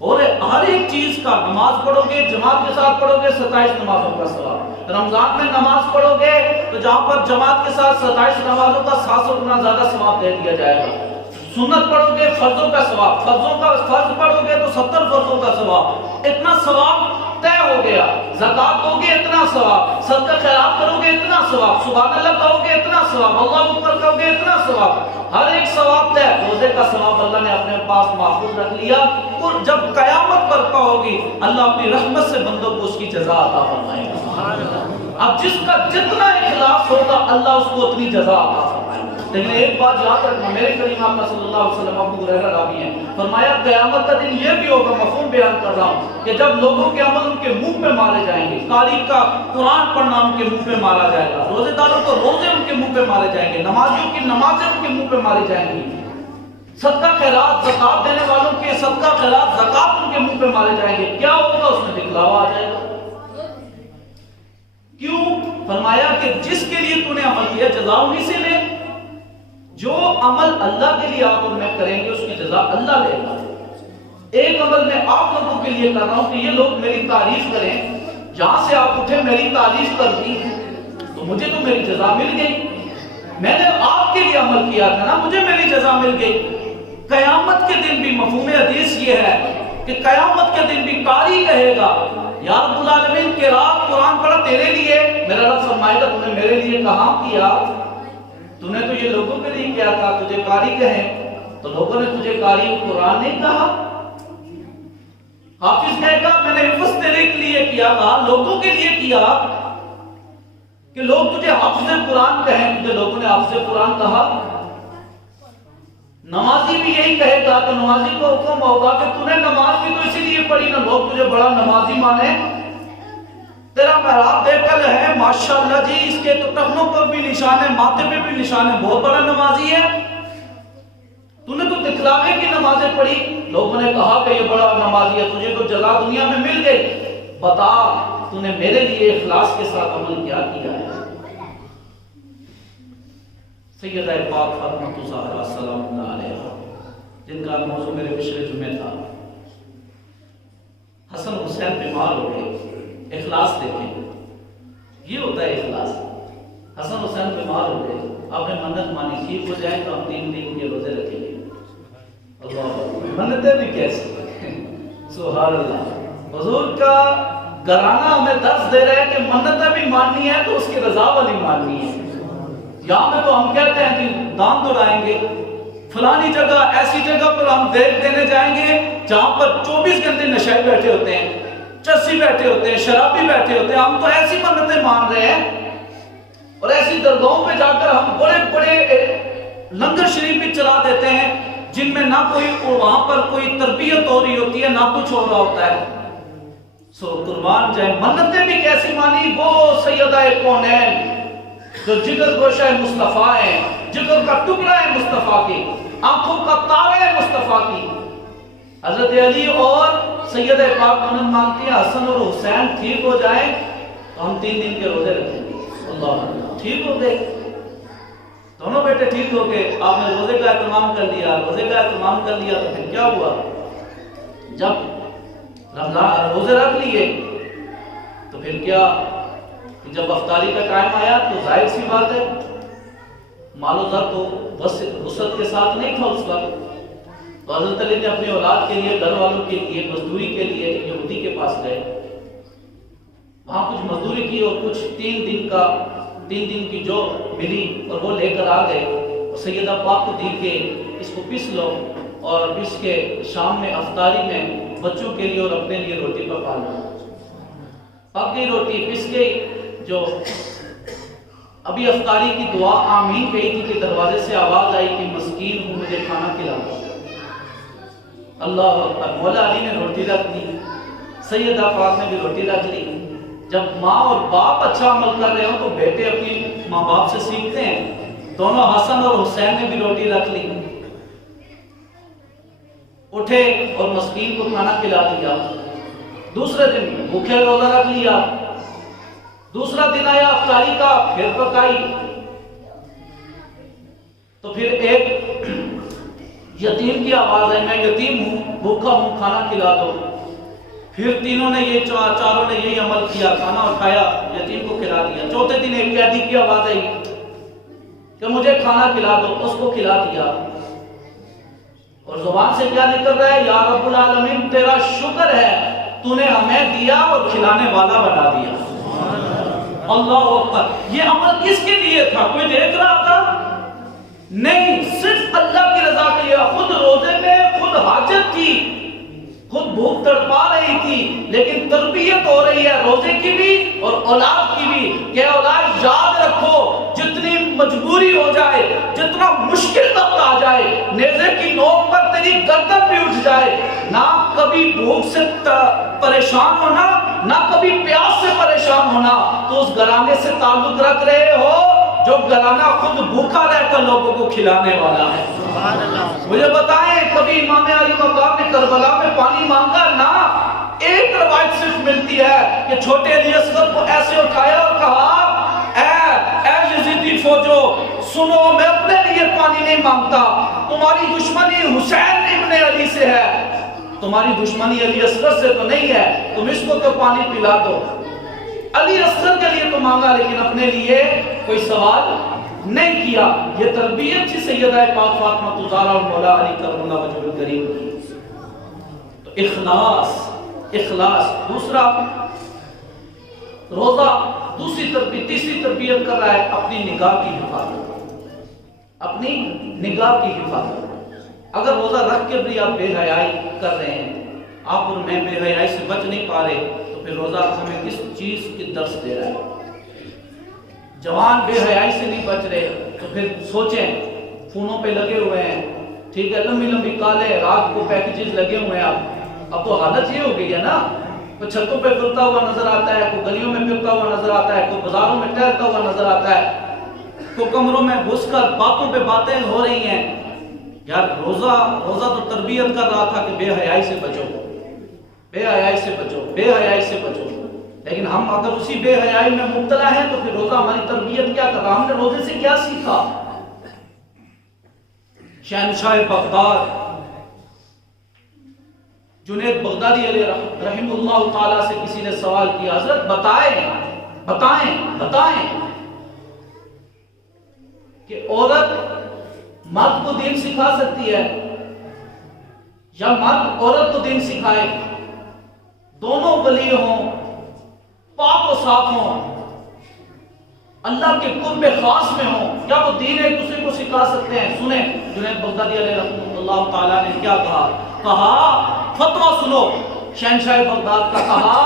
اور ہر ایک چیز کا، نماز پڑھو گے جماعت کے ساتھ پڑھو گے 27 نمازوں کا ثواب، رمضان میں نماز پڑھو گے تو جہاں پر جماعت کے ساتھ 27 نمازوں کا 700 گنا زیادہ ثواب دے دیا جائے گا. سنت پڑھو گے فرضوں کا ثواب، فرض پڑھو گے تو 70 فرضوں کا ثواب، اتنا ثواب طے ہو گیا. زکات دو گے اتنا ثواب، صدقہ خیرات کرو گے اتنا ثواب، سبحان اللہ کہو گے اتنا ثواب، اللہ اکبر کہو گے اتنا ثواب، ہر ایک ثواب طے. روزے کا ثواب اللہ نے اپنے پاس محفوظ رکھ لیا، اور جب قیامت برپا ہوگی اللہ اپنی رحمت سے بندوں کو اس کی جزا عطا فرمائے گا. اب جس کا جتنا اخلاص ہوگا اللہ اس کو اتنی جزا عطا فرمائے گا. لیکن ایک بات یاد رکھنا، میرے کریم آقا صلی اللہ علیہ وسلم ابو ہریرہ راوی ہیں، فرمایا قیامت کا دن یہ بھی ہوگا، مفہوم بیان کر رہا ہوں، کہ جب لوگوں کے عمل ان کے منہ پہ مارے جائیں گے. قاری کا قرآن پڑھنا ان کے منہ پہ مارا جائے گا، روزے داروں کو روزے ان کے منہ پہ مارے جائیں گے، نمازیوں کی نمازیں ان کے منہ پہ مارے جائیں گی، صدقہ خیرات زکات دینے والوں کے صدقہ خیرات زکات ان کے منہ پہ مارے جائیں گے. کیا ہوگا؟ اس میں دکھلاوا آ جائے گا. کیوں؟ فرمایا کہ جس کے لیے تو نے عمل کیا جزا انہی سے لے. جو عمل اللہ کے لیے آپ اور میں کریں گے اس کی جزا اللہ لے گا. ایک عمل میں آپ لوگوں کے لیے کر رہا ہوں کہ یہ لوگ میری تعریف کریں، جہاں سے آپ اٹھے میری تعریف کر دی تو مجھے تو میری جزا مل گئی. میں نے آپ کے لیے عمل کیا تھا نا، مجھے میری جزا مل گئی. قیامت کے دن بھی مفہوم حدیث یہ ہے کہ قیامت کے دن بھی قاری کہے گا یا رب العالمین کہ رات قرآن پڑھا تیرے لیے، میرا رب فرمائے گا تو نے میرے لیے کہاں کیا؟ تو نے تو یہ لوگوں کے لیے کیا تھا، تجھے قاری کہیں تو لوگوں نے تجھے قاری قرآن نہیں کہا. حافظ کہے گا میں نے حفظ تیرے کے لیے کیا، کہا لوگوں کے لیے کیا کہ لوگ تجھے حافظ قرآن کہیں، تجھے لوگوں نے حافظ قرآن کہا. نمازی بھی یہی کہے گا تو نمازی کو حکم ہوگا کہ تو نے نماز بھی تو اسی لیے پڑھی نا لوگ تجھے بڑا نمازی مانے. تیرا محراب دیکھ کر ہے ماشاءاللہ جی، اس کے تو ٹخنوں پر بھی نشان ہے، ماتھے پہ بھی نشان ہے، بہت بڑا نمازی ہے. تو نے تو دکھلاوے کی نمازیں پڑھی، لوگوں نے کہا کہ یہ بڑا نمازی ہے، تجھے تو جزا دنیا میں مل گئی. بتا تو نے میرے لیے اخلاص کے ساتھ عمل کیا ہے؟ سیدہ پاک فاطمہ الزہرا سلام اللہ علیہا، جن کا موضوع میرے پچھلے جمعے تھا، حسن حسین بیمار ہو گئے. اخلاص دیکھیں، یہ ہوتا ہے اخلاص. حسن حسین بیمار ہو گئے، آپ نے منت مانی ٹھیک ہو جائے تو ہم 3 دن کے روزے رکھیں گے. اللہ، منتیں بھی کیسی سبحان اللہ. حضور کا گھرانہ ہمیں درس دے رہے ہیں کہ منتیں بھی ماننی ہے تو اس کی رضا والی ماننی ہے. یہاں پہ تو ہم کہتے ہیں کہ دام دوڑائیں گے، فلانی جگہ ایسی جگہ پر ہم دیکھ دینے جائیں گے جہاں پر 24 گھنٹے نشے بیٹھے ہوتے ہیں، چسی بیٹھے ہوتے ہیں، شرابی بیٹھے ہوتے ہیں. ہم تو ایسی منتیں مان رہے ہیں اور ایسی درگاہوں پہ جا کر ہم بڑے بڑے لنگر شریف بھی چلا دیتے ہیں جن میں نہ کوئی وہاں پر کوئی تربیت ہو رہی ہوتی ہے نہ کچھ ہو رہا ہوتا ہے. سو قربان جائے، منتیں بھی کیسی مانی. وہ سیدہ کونین جو جگر گوشہ مصطفیٰ ہیں، جگر کا ٹکڑا ہے مصطفیٰ کی، آنکھوں کا تارا ہے مصطفیٰ کی. حضرت علی اور سیدہ پاک منت مانگتی ہیں حسن اور حسین ٹھیک ہو جائیں تو ہم 3 دن کے روزے رکھیں گے. اللہ، ٹھیک ہو گئے دونوں بیٹے، ٹھیک ہو گئے. آپ نے روزے کا اہتمام کر لیا، روزے کا اہتمام کر لیا تو پھر کیا ہوا؟ جب روزے رکھ لیے تو پھر کیا؟ جب افطاری کا ٹائم آیا تو ظاہر سی بات ہے مال و زر تو وسعت کے ساتھ نہیں تھا اس وقت. تو حضرت علی نے اپنی اولاد کے لیے، گھر والوں کے لیے، مزدوری کے لیے یہودی کے پاس گئے. وہاں کچھ مزدوری کی اور کچھ 3 دن کی جو ملی اور وہ لے کر آ گئے. اور سیدہ پاک کو دی کہ اس کو پیس لو اور پیس کے شام میں افطاری میں بچوں کے لیے اور اپنے لیے روٹی پکا لو. پک گئی روٹی، پیس گئی. جو ابھی افطاری کی دعا آمین کہی تھی کہ دروازے سے آواز آئی کہ مسکین ہوں مجھے کھانا کھلا. اللہ اکبر. مولا علی نے روٹی رکھ دی، سیدہ پاک نے بھی روٹی رکھ لی. جب ماں اور باپ اچھا عمل کر رہے ہوں تو بیٹے اپنی ماں باپ سے سیکھتے ہیں. دونوں حسن اور حسین نے بھی روٹی رکھ لی، اٹھے اور مسکین کو کھانا کھلا دیا. دوسرے دن بھوکے روزہ رکھ لیا. دوسرا دن آیا افطاری کا، پھر پکائی. تو پھر ایک یتیم کی آواز آئی، میں یتیم ہوں، بھوکا ہوں، کھانا کھلا دو. پھر تینوں نے چاروں نے یہی عمل کیا، کھانا اٹھایا، یتیم کو کو کھلا دیا. چوتھے دن ایک قیدی کی آواز آئی کہ مجھے کھانا کھلا دو, اس کو کھلا دیا. اور زبان سے کیا نکل رہا ہے؟ یا رب العالمین تیرا شکر ہے تو نے ہمیں دیا اور کھلانے والا بنا دیا. اللہ اکبر. یہ عمل کس کے لیے تھا؟ کوئی دیکھ رہا تھا؟ نہیں, صرف اللہ کی رضا کے لیے. خود روزے میں خود حاجت تھی, خود بھوک تڑپا رہی تھی, لیکن تربیت ہو رہی ہے روزے کی بھی اور اولاد کی بھی کہ اولاد یاد رکھو جتنی مجبوری ہو جائے, جتنا مشکل وقت آ جائے, نیزے کی نوک پر تیری گردن بھی اٹھ جائے, نہ کبھی بھوک سے پریشان ہونا, نہ کبھی پیاس سے پریشان ہونا. تو اس گھرانے سے تعلق رکھ رہے ہو جو گھرانہ خود بھوکا رہ کر لوگوں کو کھلانے والا ہے. مجھے بتائیں کبھی امام علی مقام نے کربلا میں پانی مانگا؟ نہ. ایک روایت صرف ملتی ہے کہ چھوٹے علی اصغر کو ایسے اٹھایا اور کہا اے یزیدی فوجو سنو, میں اپنے لیے پانی نہیں مانگتا, تمہاری دشمنی حسین ابن علی سے ہے, تمہاری دشمنی علی اصغر سے تو نہیں ہے, تم اس کو تو پانی پلا دو. علی اصغر کے لیے تو مانگا لیکن اپنے لیے کوئی سوال نہیں کیا. یہ تربیت تھی سیدہ پاک فاطمہ الزہرا اور مولا علی کرم اللہ وجہہ الکریم. تو اخلاص. دوسرا روزہ دوسری تربیت, تیسری تربیت کر رہا ہے اپنی نگاہ کی حفاظت. اپنی نگاہ کی حفاظت. اگر روزہ رکھ کے بھی آپ بے حیائی کر رہے ہیں, آپ اور میں بے حیائی سے بچ نہیں پا رہے, تو پھر روزہ ہمیں کس چیز کی درس دے رہا ہے؟ جوان بے حیائی سے نہیں بچ رہے تو پھر سوچیں, فونوں پہ لگے ہوئے ہیں, ٹھیک ہے, لمبی کالے رات کو پیکیجز لگے ہوئے ہیں. اب تو حالت یہ ہو گئی ہے نا, کوئی چھتوں پہ پھرتا ہوا نظر آتا ہے, کوئی گلیوں میں پھرتا ہوا نظر آتا ہے, کوئی بازاروں میں ٹہلتا ہوا نظر آتا ہے, کوئی کمروں میں گھس کر باتوں پہ باتیں ہو رہی ہیں. یار روزہ تو تربیت کر رہا تھا کہ بے حیائی سے بچو, بے حیائی سے بچو, بے حیائی سے بچو. لیکن ہم اگر اسی بے حیائی میں مبتلا ہیں تو پھر روزہ ہماری تربیت کیا کر رہا؟ ہم نے روزے سے کیا سیکھا؟ شہنشاہ بغداد جنید بغدادی علیہ رحمہ اللہ تعالیٰ سے کسی نے سوال کیا, حضرت بتائیں کہ عورت مرد کو دین سکھا سکتی ہے یا مرد عورت کو دین سکھائے؟ دونوں ولی ہوں, پاک و صاف ہوں, اللہ کے قرب خاص میں ہوں, کیا وہ دین ایک دوسرے کو سکھا سکتے ہیں؟ سنیں جنید بغدادی علیہ رحمۃ اللہ تعالیٰ نے کیا کہا فتویٰ سنو شہنشاہ بغداد کا. کہا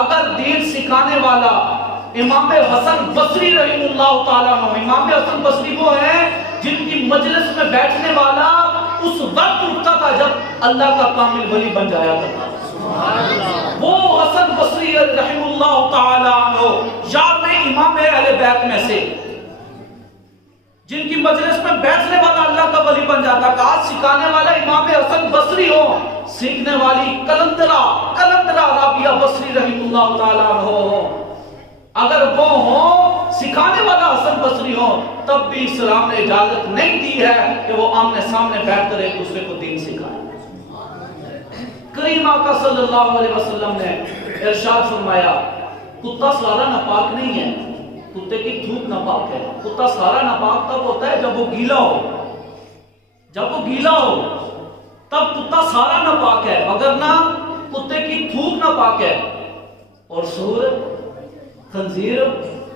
اگر دین سکھانے والا امام حسن بصری رحم اللہ تعالیٰ عنہ, امام حسن بصری وہ ہیں جن کی مجلس میں بیٹھنے والا اس وقت رکتا تھا جب اللہ کا کامل ولی بن جایا کرتا تھا, وہ حسن بصری رحم اللہ تعالیٰ عنہ یار امام اہل بیت میں سے جن کی مجلس میں بیٹھنے والا اللہ کا ولی بن جاتا. کہا سکھانے والا امام حسن بصری ہو, سیکھنے والی کلندرہ رابعہ بصری رحم اللہ تعالیٰ عنہ ہو. اگر وہ ہوں, سکھانے والا حسن بصری ہو, تب بھی اسلام نے اجازت نہیں دی ہے کہ وہ آمنے سامنے بیٹھ کر ایک دوسرے کو دین سکھائے. کریم آقا صلی اللہ علیہ وسلم نے ارشاد فرمایا کتا سارا ناپاک نہیں ہے, کتے کی تھوک ناپاک ہے. کتا سارا ناپاک تب ہوتا ہے جب وہ گیلا ہو, تب کتا سارا ناپاک ہے, وگرنہ کتے کی تھوک ناپاک ہے. اور سور, خنزیر,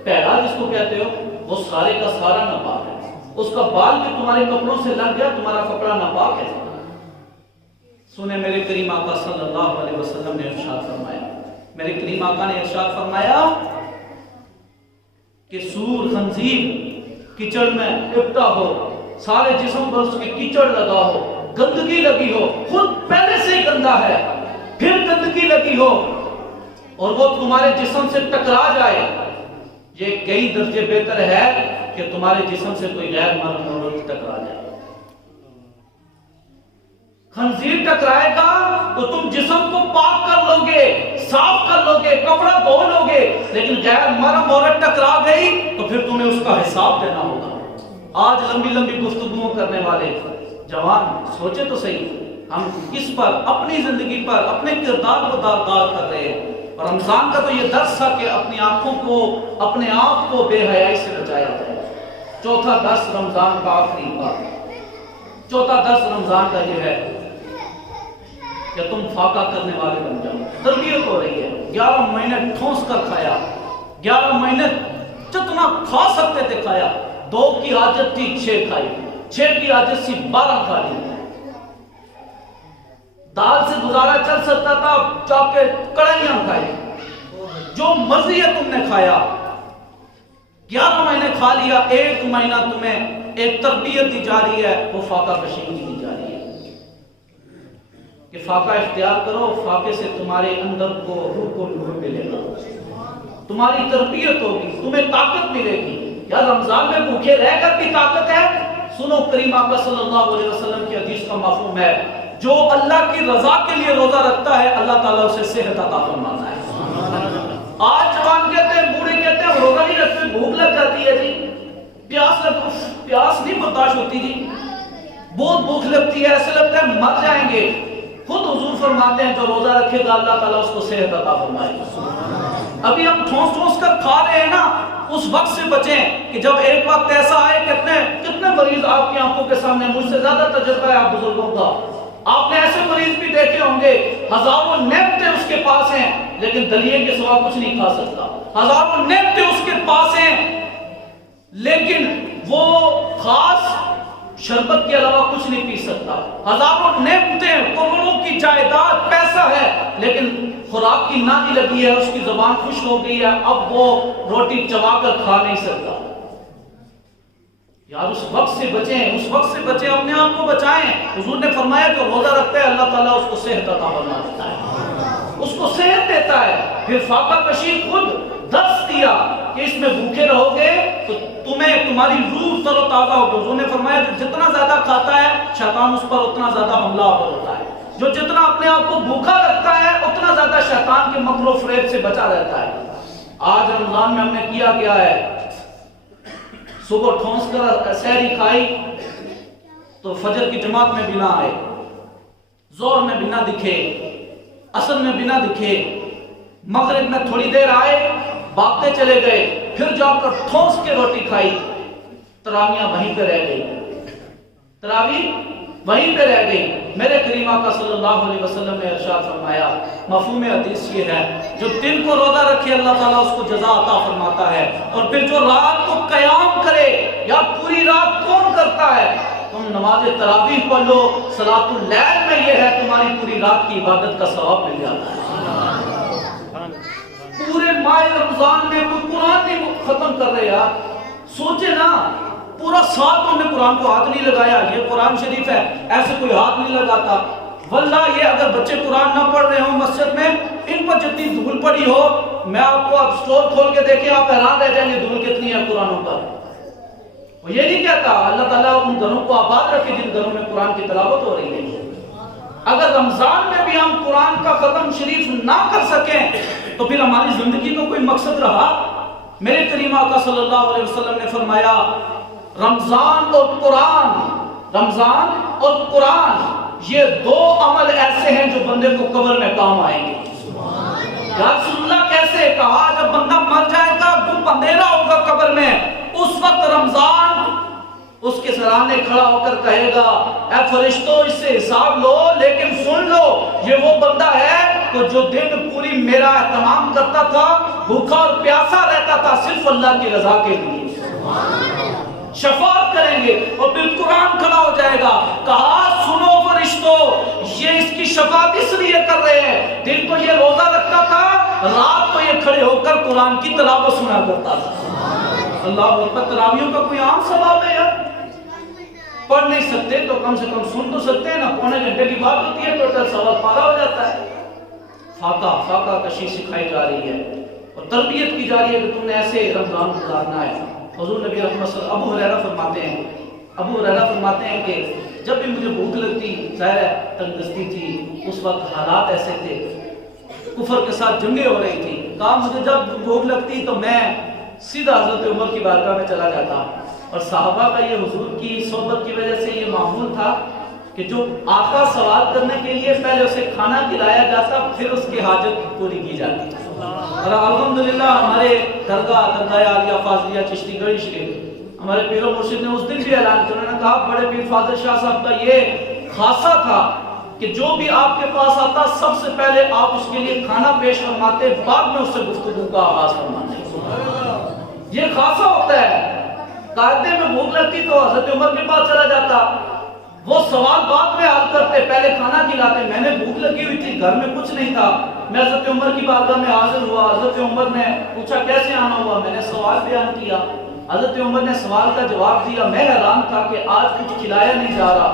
پیڑا جس کو کہتے ہو, وہ سارے کا سارا ناپاک ہے. اس کا بال بھی تمہارے کپڑوں سے لگ گیا, تمہارا کپڑا ناپاک ہے. سنیں میرے کریم آقا صلی اللہ علیہ وسلم نے ارشاد فرمایا, میرے کریم آقا نے ارشاد فرمایا کہ سور, خنزیر کیچڑ میں لپٹا ہو, سارے جسم پر اس کے کیچڑ لگا ہو, گندگی لگی ہو, خود پہلے سے ہی گندا ہے, پھر گندگی لگی ہو, اور وہ تمہارے جسم سے ٹکرا جائے, یہ کئی درجے بہتر ہے کہ تمہارے جسم سے کوئی غیر محرم عورت ٹکرا جائے. خنزیر ٹکرائے گا تو تم جسم کو پاک کر لو گے, صاف کر لو گے, کپڑا دھو لو گے, لیکن غیر محرم عورت ٹکرا گئی تو پھر تمہیں اس کا حساب دینا ہوگا. آج لمبی گفتگوؤں کرنے والے جوان سوچے تو صحیح, ہم کس پر, اپنی زندگی پر, اپنے کردار کو داغدار کر رہے ہیں. اور رمضان کا تو یہ درس تھا کہ اپنی آنکھوں کو، اپنے آپ کو بے حیائی سے بچایا جائے۔ چوتھا درس رمضان کا آخری بات، چوتھا درس رمضان کا یہ ہے کہ تم فاقہ کرنے والے بن جاؤ۔ تربیت ہو رہی ہے، 11 مہینے ٹھونس کر کھایا، 11 مہینے جتنا کھا سکتے تھے کھایا، 2 کی عادت تھی 6 کھائی، 6 کی عادت تھی 12 کھا لی، دال سے گزارا چل سکتا تھا جا کے کڑھائیاں کھائی، جو مرضی ہے تم نے کھایا، 11 مہینے کھا لیا، 1 مہینہ تمہیں ایک تربیت دی جا رہی ہے، وہ فاقہ کشی کی دی جا رہی ہے کہ فاقہ اختیار کرو، فاقے سے تمہارے اندر کو روح کو نور ملے گا، تمہاری تربیت ہوگی، تمہیں طاقت ملے گی۔ یا رمضان میں بھوکے رہ کر بھی طاقت ہے؟ سنو کریم آقا صلی اللہ علیہ وسلم کی حدیث کا مفہوم ہے، جو اللہ کی رضا کے لیے روزہ رکھتا ہے اللہ تعالیٰ اسے صحت عطا فرماتا ہے۔ آج جوان کہتے ہیں، بوڑھے کہتے ہیں روزہ نہیں رکھتے، بھوک لگ جاتی ہے جی، پیاس نہیں برداشت ہوتی جی، بہت بھوک لگتی ہے، ایسے لگتا ہے مر جائیں گے۔ خود حضور فرماتے ہیں جو روزہ رکھے گا اللہ تعالیٰ اس کو صحت عطا فرمائے گا۔ ابھی ہم ٹھونس ٹھونس کر کھا رہے ہیں نا، اس وقت سے بچیں کہ جب ایک وقت ایسا آئے، کتنے مریض آپ کی آنکھوں کے سامنے، مجھ سے زیادہ تجربہ ہے آپ بزرگوں کا، آپ نے ایسے مریض بھی دیکھے ہوں گے، ہزاروں نعمتیں اس کے پاس ہیں لیکن دلیے کے سوا کچھ نہیں کھا سکتا، ہزاروں نعمتیں اس کے پاس ہیں لیکن وہ خاص شربت کے علاوہ کچھ نہیں پی سکتا، ہزاروں نعمتیں، کروڑوں کی جائیداد، پیسہ ہے لیکن خوراک کی نالی لگی ہے، اس کی زبان خشک ہو گئی ہے، اب وہ روٹی چبا کر کھا نہیں سکتا۔ یار اس وقت سے بچیں، اس وقت سے بچیں، اپنے آپ کو بچائیں۔ حضور نے فرمایا کہ روزہ رکھتا ہے اللہ تعالیٰ اس کو صحت عطا فرما دیتا ہے، اس کو صحت دیتا ہے۔ پھر فاقہ کشی خود درس دیا کہ اس میں بھوکے رہو گے تو تمہاری روح تر و تازہ ہوگی۔ حضور نے فرمایا جو جتنا زیادہ کھاتا ہے شیطان اس پر اتنا زیادہ حملہ ہوتا ہے، جو جتنا اپنے آپ کو بھوکا رکھتا ہے اتنا زیادہ شیطان کے مکر و فریب سے بچا رہتا ہے۔ آج رمضان میں ہم نے کیا گیا ہے، صبح ٹھونس کر سحری کھائی تو فجر کی جماعت میں بھی نہ آئے، ظہر میں بھی نہ دکھے، عصر میں بھی نہ دکھے، مغرب میں تھوڑی دیر آئے بھاگتے چلے گئے، پھر جا کر ٹھونس کے روٹی کھائی، تراویاں وہیں پہ رہ گئی، تراویح وہیں پہ رہ گئی۔ میرے کریم آقا صلی اللہ علیہ وسلم نے ارشاد فرمایا، مفہوم حدیث یہ ہے، جو دن کو روزہ رکھے اللہ تعالیٰ اس کو جزا عطا فرماتا ہے، اور پھر جو رات کو قیام کرے، یا پوری رات کون کرتا ہے؟ تم نماز تراویح پڑھ لو، صلاۃ اللیل میں یہ ہے تمہاری پوری رات کی عبادت کا ثواب مل جاتا ہے۔ پورے ماہ رمضان میں کوئی قرآن نہیں ختم کر رہے یار، سوچے نا، پورا سال تو ہم نے قرآن کو ہاتھ نہیں لگایا، یہ قرآن شریف ہے، ایسے کوئی ہاتھ نہیں لگاتا۔ واللہ یہ اگر بچے قرآن نہ پڑھ رہے ہوں مسجد میں، ان پر جتنی دھول پڑی ہو، میں آپ کو اب سٹور کھول کے دیکھیں آپ حیران رہ جائیں گے دھول کتنی ہے قرآنوں پر۔ وہ یہ نہیں کہتا، اللہ تعالیٰ ان گھروں کو آباد رکھے جن گھروں میں قرآن کی تلاوت ہو رہی ہے۔ اگر رمضان میں بھی ہم قرآن کا ختم شریف نہ کر سکیں تو پھر ہماری زندگی کا کوئی مقصد رہا؟ میرے کریم آقا صلی اللہ علیہ وسلم نے فرمایا، رمضان اور قرآن یہ 2 عمل ایسے ہیں جو بندے کو قبر میں کام آئیں گے۔ یا رسول اللہ کیسے؟ کہا جب بندہ مر جائے گا، گم اندھیرا ہوگا قبر میں، اس وقت رمضان اس کے سرانے کھڑا ہو کر کہے گا، اے فرشتوں اس سے حساب لو، لیکن سن لو یہ وہ بندہ ہے کہ جو دن پوری میرا اہتمام کرتا تھا، بھوکا اور پیاسا رہتا تھا صرف اللہ کی رضا کے لیے۔ شفاعت کریں گے، اور پھر قرآن کھڑا ہو جائے گا، کہا سنو فرشتوں یہ اس کی شفاعت اس لیے کر رہے ہیں، دن کو یہ روزہ رکھتا تھا، رات کو یہ کھڑے ہو کر قرآن کی تلاوت سنا کرتا تھا۔ اللہ اکبر۔ تراویحوں کا کوئی عام ثواب ہے یار؟ پڑھ نہیں سکتے تو کم سے کم سن تو سکتے ہیں نا، پونے گھنٹے کی بات ہوتی ہے ٹوٹل ثواب پارا ہو جاتا ہے۔ فاقہ کشی سکھائی جا رہی ہے اور تربیت کی جا رہی ہے کہ تم نے ایسے رمضان گزارنا ہے۔ حضور نبی رحمت صلی اللہ ابو ہریرہ فرماتے ہیں کہ جب بھی مجھے بھوک لگتی، ظاہر ہے تنگ دستی تھی، اس وقت حالات ایسے تھے، کفر کے ساتھ جنگیں ہو رہی تھی، کہا مجھے جب بھوک لگتی تو میں سیدھا حضرت عمر کی بارگاہ میں چلا جاتا، اور صحابہ کا یہ حضور کی صحبت کی وجہ سے یہ معمول تھا کہ جو آقا سوال کرنے کے لیے پہلے اسے کھانا کھلایا جاتا، پھر اس کی حاجت پوری کی جاتی۔ اور الحمدللہ ہمارے درگاہ عالیہ فاضلیہ چشتی گڑھی شریف ہمارے پیر و مرشد نے اس دن بھی اعلان کیا، انہوں نے کہا بڑے پیر فاضل شاہ صاحب کا یہ خاصہ تھا کہ جو بھی آپ کے پاس آتا سب سے پہلے آپ اس کے لیے کھانا پیش فرماتے، بعد میں اس سے گفتگو کا آغاز فرماتے۔ یہ خاصہ ہوتا ہے، قاعدے میں بھوک لگتی تو حضرت عمر کے پاس چلا جاتا، وہ سوال بعد میں حل کرتے، پہلے کھانا کھلاتے۔ میں نے بھوک لگی ہوئی تھی، گھر میں کچھ نہیں تھا، میں حضرت عمر کی بارگاہ میں حاضر ہوا، حضرت عمر نے پوچھا کیسے آنا ہوا، میں نے سوال بیان کیا، حضرت عمر نے سوال کا جواب دیا۔ میں حیران تھا کہ آج کچھ کھلایا نہیں جا رہا،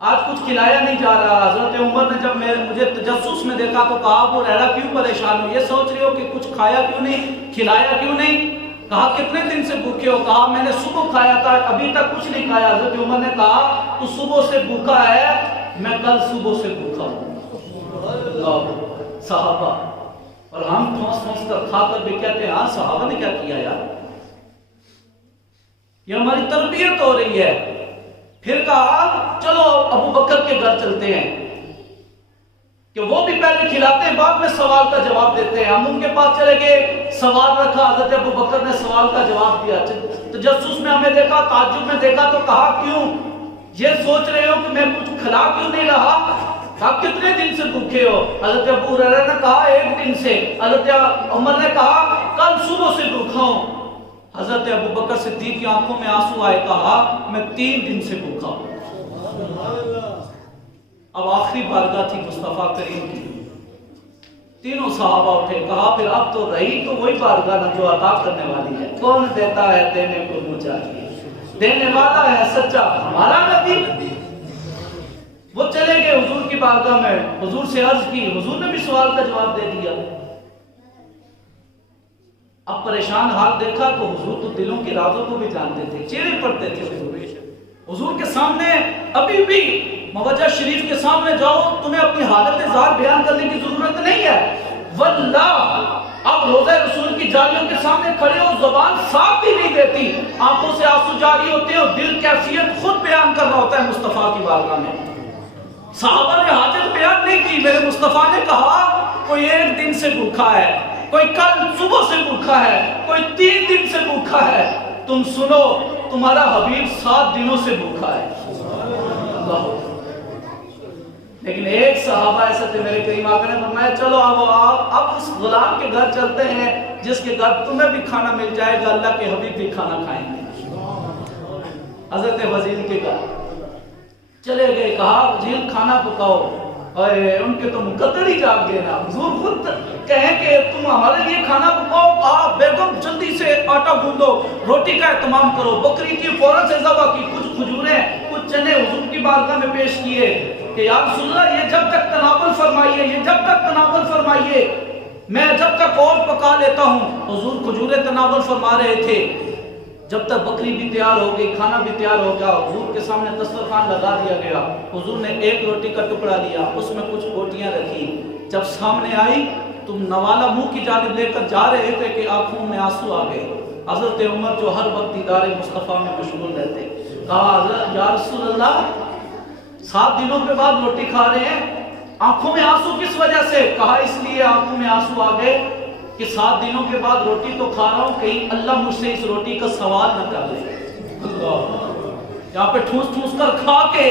آج کچھ کھلایا نہیں جا رہا۔ حضرت عمر نے جب مجھے تجسس میں دیکھا تو کہا ابو ہریرہ کیوں پریشان ہو، یہ سوچ رہے ہو کہ کچھ کھایا کیوں نہیں، کھلایا کیوں نہیں؟ کہا کتنے دن سے بھوکے ہو؟ کہا میں نے صبح کھایا تھا، ابھی تک کچھ نہیں کھایا۔ حضرت عمر نے کہا تو صبح سے بھوکا ہے، میں کل صبح سے بھوکا ہوں۔ صحابہ، اور ہم ٹھونس ٹھونس کر کھا کر بھی کہتے ہیں ہاں صحابہ نے کیا کیا یار، یہ ہماری تربیت ہو رہی ہے۔ پھر کہا چلو ابو بکر کے گھر چلتے ہیں کہ وہ بھی پہلے کھلاتے ہیں، بعد میں سوال کا جواب دیتے ہیں۔ ہم ان کے پاس چلے گئے، سوال رکھا، حضرت ابو بکر نے سوال کا جواب دیا۔ تجسس میں ہمیں دیکھا، تعجب میں دیکھا تو کہا کیوں یہ سوچ رہے ہو کہ میں کچھ کھلا کیوں نہیں رہا؟ کہا کتنے دن سے بھوکے ہو؟ حضرت ابو ہریرہ نے کہا ایک دن سے۔ حضرت عمر نے کہا کل صبح سے بھوکا ہوں۔ حضرت ابو بکر صدیق کی آنکھوں میں آنسو آئے، کہا میں 3 دن سے بھوکا ہوں۔ اب آخری بارگاہ تھی مصطفیٰ کریم کی، تینوں صحابہ اٹھے، کہا پھر اب تو رہی تو وہی بارگاہ نہ جو عطا کرنے والی ہے، کون دیتا ہے دینے کو منہ چاہیے، دینے والا ہے سچا ہمارا نبی۔ وہ چلے گئے حضور کی بارگاہ میں، حضور سے عرض کی، حضور نے بھی سوال کا جواب دے دیا۔ اب پریشان حال دیکھا تو حضور تو دلوں کے رازوں کو بھی جانتے تھے، چہرے پڑتے تھے حضور کے سامنے۔ ابھی بھی موجہ شریف کے سامنے جاؤ، تمہیں اپنی حالت ظاہر بیان کرنے کی ضرورت نہیں ہے، واللہ اب روضہ رسول کی جالیوں کے سامنے کھڑے ہو، زبان ساتھ ہی نہیں دیتی، آنکھوں سے آنسو جاری ہوتے ہیں اور دل کیفیت خود بیان کرنا ہوتا ہے مصطفیٰ کی بارگاہ میں۔ صحابہ نے حاجت بیان نہیں کی، میرے مصطفیٰ نے کہا کوئی 1 دن سے بھوکا ہے، کوئی کل صبح سے بھوکا ہے، کوئی 3 دن سے بھوکا ہے، تم سنو تمہارا حبیب 7 دنوں سے بھوکا ہے۔ اللہ، لیکن ایک صحابہ ایسا تھے، میرے کریم آقا نے فرمایا چلو اب اس غلام کے گھر چلتے ہیں جس کے گھر تمہیں بھی کھانا مل جائے گا، اللہ کے حبیب بھی کھانا کھائیں گے۔ حضرت وزیر کے گھر چلے گئے، کہا وزیر کھانا پکاؤ، ان کے تو مقدر ہی جاگ گئے نا، حضور خود کہیں کہ تم ہمارے لیے کھانا پکاؤ۔ کہا بیگم جلدی سے آٹا گوندو، روٹی کا اہتمام کرو، بکری کی فوراً سے ذبح کی، کچھ کھجوریں کچھ چنے حضور کی بارگاہ میں پیش کیے کہ یا رسول اللہ یہ جب تک تناول فرمائیے، یہ جب تک تناول فرمائیے، میں جب تک اور پکا لیتا ہوں۔ حضور کھجوریں تناول فرما رہے تھے، جب تک بکری بھی تیار ہو گئی، کھانا بھی تیار ہو گیا، حضور کے سامنے دسترخوان لگا دیا گیا۔ حضور نے ایک روٹی کا ٹکڑا لیا، اس میں کچھ روٹیاں رکھی، جب سامنے آئی تم نوالا منہ کی جانب لے کر جا رہے تھے کہ آنکھوں میں آنسو آ گئے۔ حضرت عمر جو ہر وقت دیدار مصطفیٰ میں مشغول رہتے، کہا حضرت یا رسول اللہ 7 دنوں کے بعد روٹی کھا رہے ہیں، آنکھوں میں آنسو کس وجہ سے؟ کہا اس لیے آنکھوں میں آنسو آ گئے کہ 7 دنوں کے بعد روٹی تو کھا رہا ہوں، کہیں اللہ مجھ سے اس روٹی کا سوال نہ کر لے۔ یہاں پہ ٹھوس ٹھوس کر کھا کے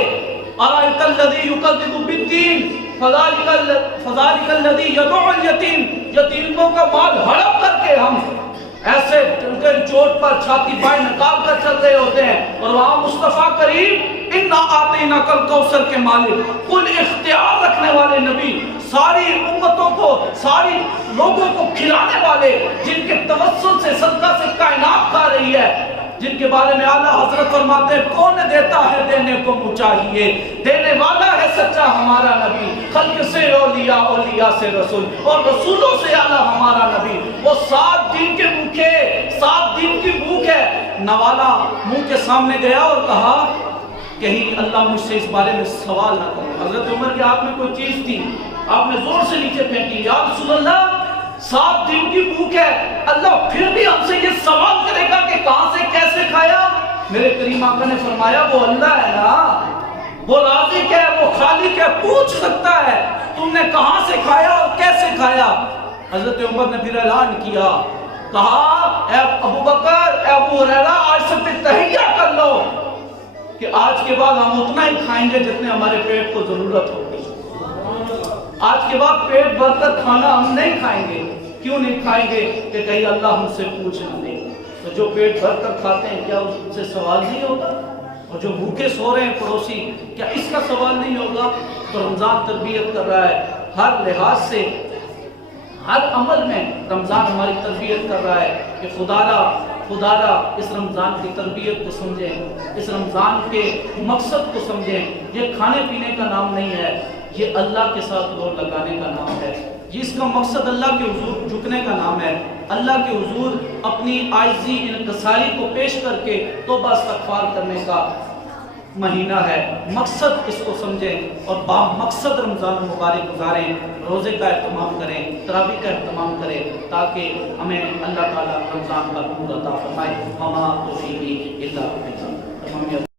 أَرَأَيْتَ الَّذِي يُكَذِّبُ بِالدِّينِ فَذَلِكَ الَّذِي يَدُعُّ الْيَتِيمَ، یتیموں کا مال ہڑپ کر کے ہم ایسے چوٹ پر چھاتی بائیں نکال کر چل رہے ہوتے ہیں، اور وہاں مصطفیٰ کریم اِنَّا آتَيْنَاكَ الْكَوْثَرَ کے مالک، کل اختیار رکھنے والے نبی، ساری امتوں کو، ساری لوگوں کو کھلانے والے، جن کے توسل سے صدقہ سے کائنات کھا رہی ہے، جن کے بارے میں اعلیٰ حضرت فرماتے ہیں کون دیتا ہے دینے کو منہ چاہیے، دینے والا ہے سچا ہمارا نبی، خلق سے اولیاء، اولیاء سے رسول، اور رسولوں سے اعلیٰ ہمارا نبی۔ وہ 7 دن کے بھوکے، 7 دن کی بھوک ہے۔ نوالا منہ کے سامنے گیا اور کہا کہیں اللہ مجھ سے اس بارے میں سوال نہ کرے۔ حضرت عمر کے ہاتھ میں کوئی چیز تھی، آپ نے زور سے نیچے پھینکی، یا رسول اللہ 7 دن کی بھوک ہے، اللہ پھر بھی ہم سے یہ سوال کرے گا کہ کہاں سے کیسے کھایا؟ میرے کریم آقا نے فرمایا وہ اللہ ہے نا، وہ رازق ہے، وہ خالق ہے، پوچھ سکتا ہے تم نے کہاں سے کھایا اور کیسے کھایا۔ حضرت عمر نے پھر اعلان کیا، کہا اے ابو بکر، اے ابو ہریرہ، آج سے پھر تہیہ کر لو کہ آج کے بعد ہم اتنا ہی کھائیں گے جتنے ہمارے پیٹ کو ضرورت ہوگی۔ آج کے بعد پیٹ بھر کر کھانا ہم نہیں کھائیں گے۔ کیوں نہیں کھائیں گے؟ کہ کہیں اللہ ہم سے پوچھ نہ لے۔ تو جو پیٹ بھر کر کھاتے ہیں کیا ان سے سوال نہیں ہوتا؟ اور جو بھوکے سو رہے ہیں پڑوسی، کیا اس کا سوال نہیں ہوگا؟ تو رمضان تربیت کر رہا ہے ہر لحاظ سے، ہر عمل میں رمضان ہماری تربیت کر رہا ہے کہ خدا را اس رمضان کی تربیت کو سمجھیں، اس رمضان کے مقصد کو سمجھیں۔ یہ کھانے پینے کا نام نہیں ہے، یہ اللہ کے ساتھ زور لگانے کا نام ہے۔ جس کا مقصد اللہ کے حضور جھکنے کا نام ہے، اللہ کے حضور اپنی عاجزی انکساری کو پیش کر کے توبہ استغفار کرنے کا مہینہ ہے۔ مقصد اس کو سمجھیں اور با مقصد رمضان مبارک گزاریں، روزے کا اہتمام کریں، تراویح کا اہتمام کریں، تاکہ ہمیں اللہ تعالیٰ رمضان کا نور عطا فرمائے۔ وما توفیقی الا باللہ۔